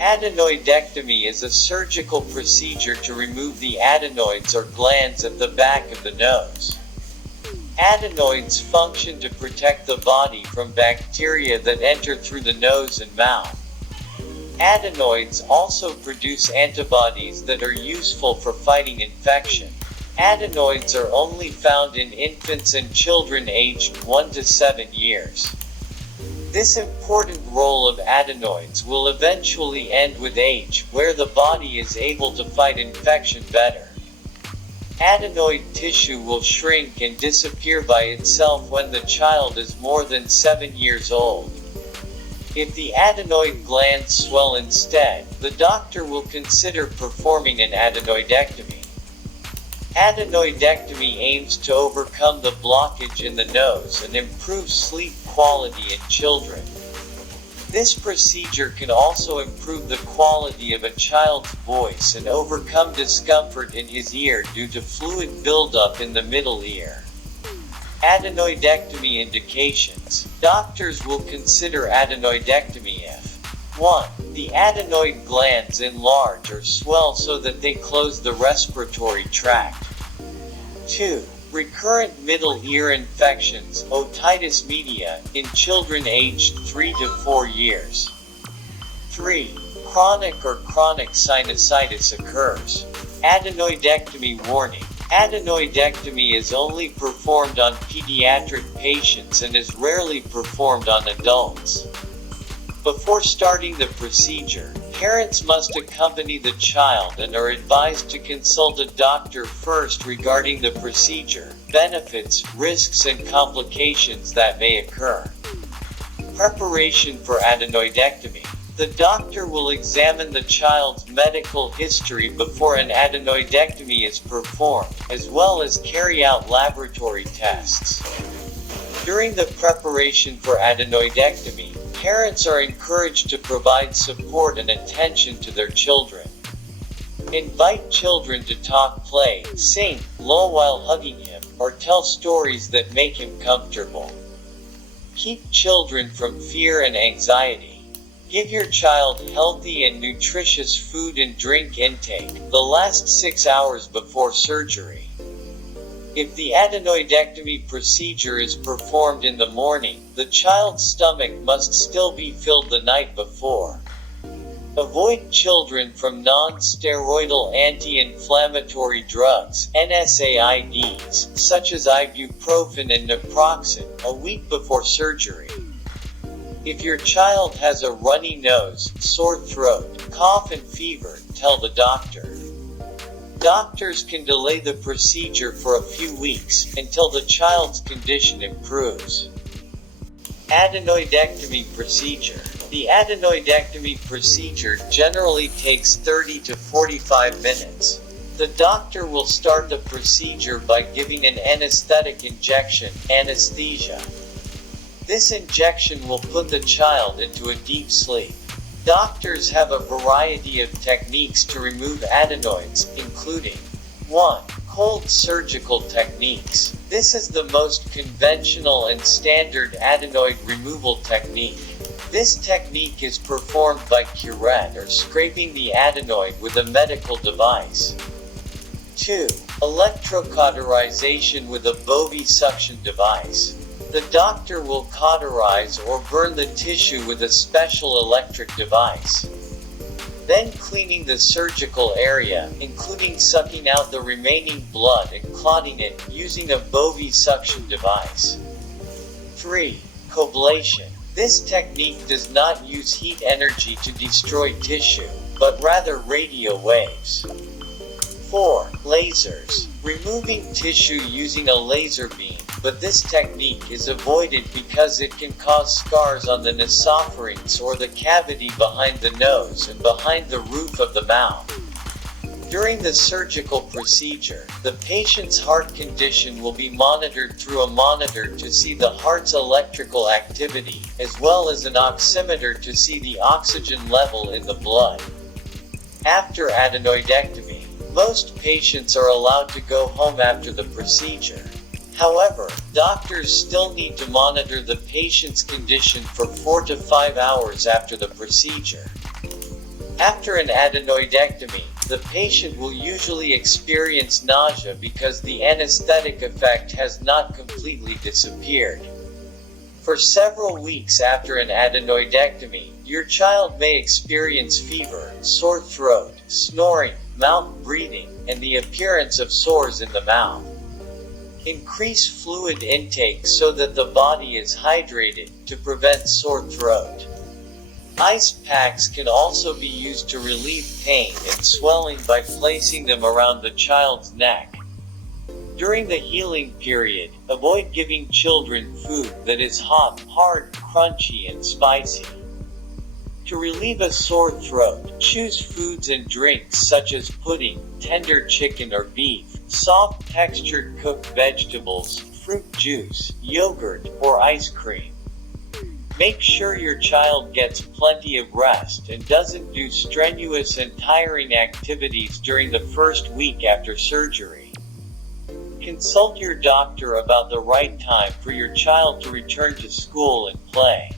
Adenoidectomy is a surgical procedure to remove the adenoids or glands at the back of the nose. Adenoids function to protect the body from bacteria that enter through the nose and mouth. Adenoids also produce antibodies that are useful for fighting infection. Adenoids are only found in infants and children aged 1 to 7 years. This important role of adenoids will eventually end with age, where the body is able to fight infection better. Adenoid tissue will shrink and disappear by itself when the child is more than 7 years old. If the adenoid glands swell instead, the doctor will consider performing an adenoidectomy. Adenoidectomy aims to overcome the blockage in the nose and improve sleep quality in children. This procedure can also improve the quality of a child's voice and overcome discomfort in his ear due to fluid buildup in the middle ear. Adenoidectomy indications. Doctors will consider adenoidectomy if 1. The adenoid glands enlarge or swell so that they close the respiratory tract. 2. Recurrent middle ear infections, otitis media, in children aged 3 to 4 years. 3. Chronic or chronic sinusitis occurs. Adenoidectomy warning. Adenoidectomy is only performed on pediatric patients and is rarely performed on adults. Before starting the procedure, parents must accompany the child and are advised to consult a doctor first regarding the procedure, benefits, risks and complications that may occur. Preparation for adenoidectomy. The doctor will examine the child's medical history before an adenoidectomy is performed, as well as carry out laboratory tests. During the preparation for adenoidectomy, parents are encouraged to provide support and attention to their children. Invite children to talk, play, sing, lull while hugging him, or tell stories that make him comfortable. Keep children from fear and anxiety. Give your child healthy and nutritious food and drink intake the last 6 hours before surgery. If the adenoidectomy procedure is performed in the morning, the child's stomach must still be filled the night before. Avoid children from non-steroidal anti-inflammatory drugs, NSAIDs, such as ibuprofen and naproxen, a week before surgery. If your child has a runny nose, sore throat, cough and fever, tell the doctor. Doctors can delay the procedure for a few weeks, until the child's condition improves. Adenoidectomy procedure. The adenoidectomy procedure generally takes 30 to 45 minutes. The doctor will start the procedure by giving an anesthetic injection, anesthesia. This injection will put the child into a deep sleep. Doctors have a variety of techniques to remove adenoids, including 1. Cold surgical techniques. This is the most conventional and standard adenoid removal technique. This technique is performed by curette or scraping the adenoid with a medical device. 2. Electrocauterization with a Bovie suction device. The doctor will cauterize or burn the tissue with a special electric device. Then cleaning the surgical area, including sucking out the remaining blood and clotting it, using a Bovie suction device. 3. Coblation. This technique does not use heat energy to destroy tissue, but rather radio waves. 4. Lasers. Removing tissue using a laser beam, but this technique is avoided because it can cause scars on the nasopharynx or the cavity behind the nose and behind the roof of the mouth. During the surgical procedure, the patient's heart condition will be monitored through a monitor to see the heart's electrical activity, as well as an oximeter to see the oxygen level in the blood. After adenoidectomy, most patients are allowed to go home after the procedure. However, doctors still need to monitor the patient's condition for 4 to 5 hours after the procedure. After an adenoidectomy, the patient will usually experience nausea because the anesthetic effect has not completely disappeared. For several weeks after an adenoidectomy, your child may experience fever, sore throat, snoring, mouth breathing, and the appearance of sores in the mouth. Increase fluid intake so that the body is hydrated to prevent sore throat. Ice packs can also be used to relieve pain and swelling by placing them around the child's neck. During the healing period, avoid giving children food that is hot, hard, crunchy, and spicy. To relieve a sore throat, choose foods and drinks such as pudding, tender chicken or beef, soft textured cooked vegetables, fruit juice, yogurt, or ice cream. Make sure your child gets plenty of rest and doesn't do strenuous and tiring activities during the first week after surgery. Consult your doctor about the right time for your child to return to school and play.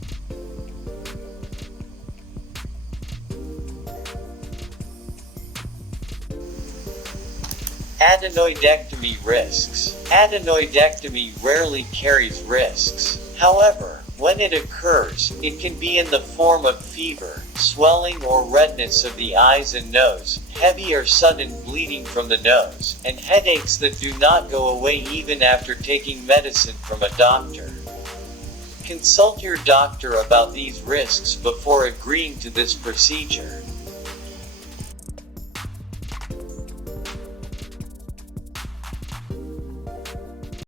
Adenoidectomy risks. Adenoidectomy rarely carries risks. However, when it occurs, it can be in the form of fever, swelling or redness of the eyes and nose, heavy or sudden bleeding from the nose, and headaches that do not go away even after taking medicine from a doctor. Consult your doctor about these risks before agreeing to this procedure.